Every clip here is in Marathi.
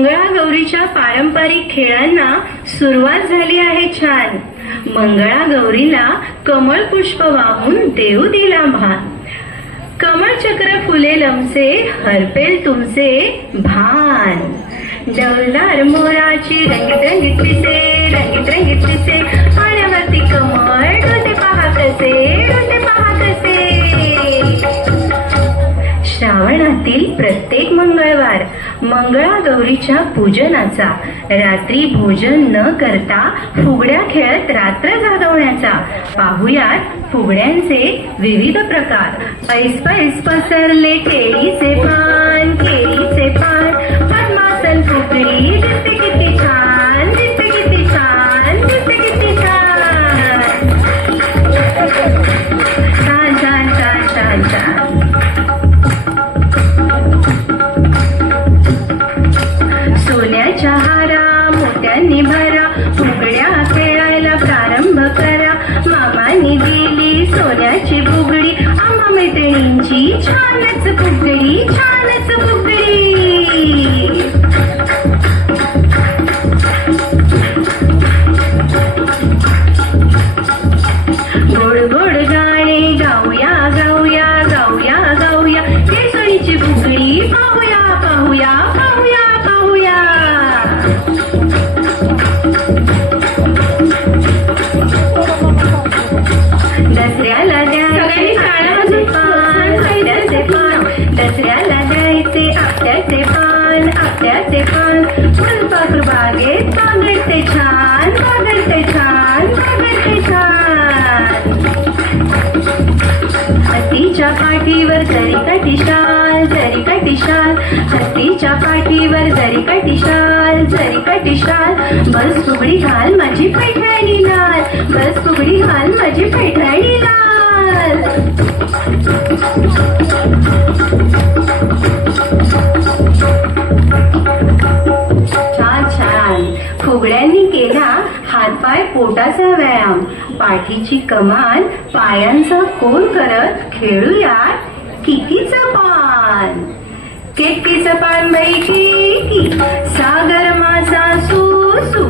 मंगळागौरीच्या पारंपरिक खेळांना सुरुवात झाली आहे छान. मंगळागौरीला कमळ पुष्प वाहून देऊ दिला भान कमळ चक्र फुले लमसे हरपेल तुमचे भान. डौलदार मोराची रंगीत रंगीत पिसे रंगीत रंगीत पिसे पाण्यावरती कमळ डोले पाहत असे डोले पाहत असे. श्रावणातील प्रत्येक मंगळवार मंगळागौरीच्या पूजनाचा रात्री भोजन न करता फुगड्या खेळत रात्र जागवण्याचा. पाहुयात फुगड्यांचे विविध प्रकार. ऐस पैस पसरले केळीचे पान केळीचे पान. पद्मासन फुगडी दिसते किती छानच फुगडी छानच फुगडी हत्तीच्या पाठीवर जरी कटिशाल जरी कटिशाल हत्तीच्या पाठीवर जरी कटिशाल जरी कटिशाल बस उघडी घाल माझी पैठणी लाल बस उघडी घाल माझी पैठणी लाल. पाठीची कमान पायांचा कोण करत खेळूयात कितीच पान? कितीच पान बैठी सागर माझा सुसू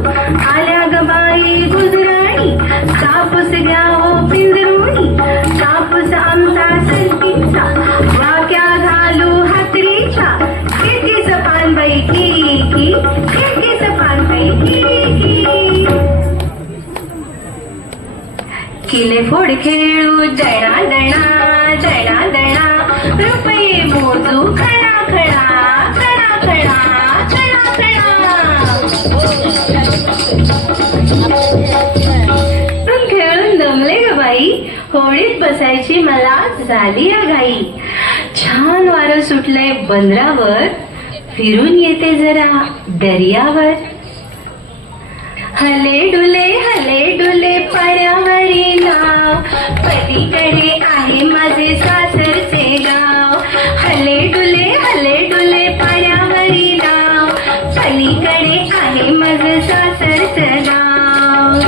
किले खेळू. दळा दळा दळा दळा रुपये मोजू. खळा खळा खळा खळा खळा खळा खेळून दमले ग बाई. होळीत बसायची मला झाली या घाई छान वारं सुटलंय बंदरावर. फिरून येते जरा दर्यावर. हले डुले हले डुले पर्यावरी नाव. पलीकडे आहे माझे सासरचे गाव हले डुले हले डुले पर्यावरी नाव. पलीकडे आहे माझं सासरचे गाव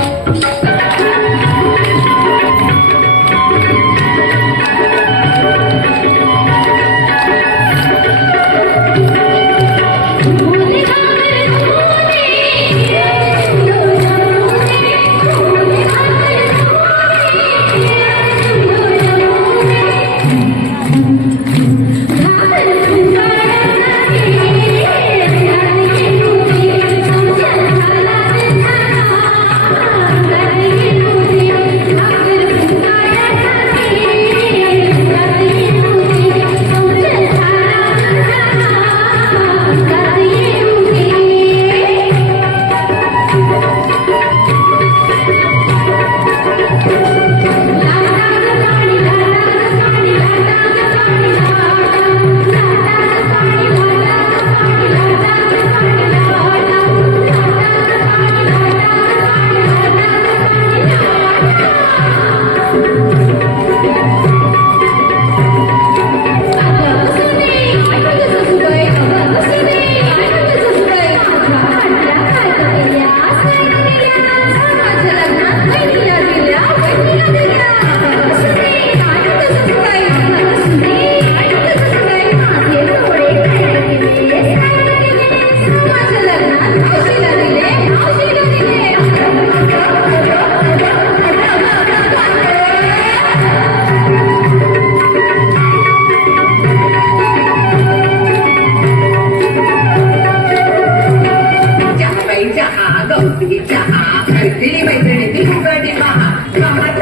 मैत्रिणी ती फुकटी पहा कामात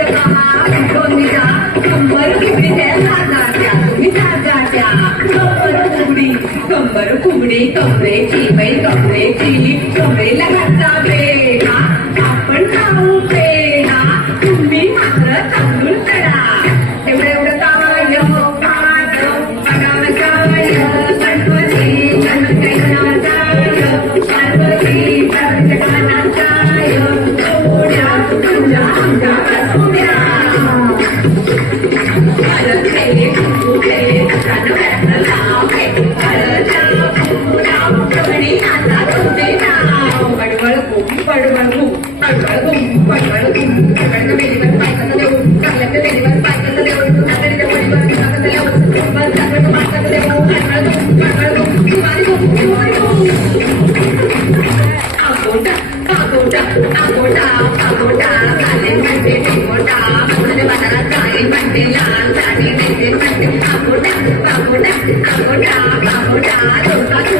कंबर कुबडी त्या साजाच्या तुम्ही चिली कंबर कुबडी బాబుడా బాబుడా బాబుడా బాబుడా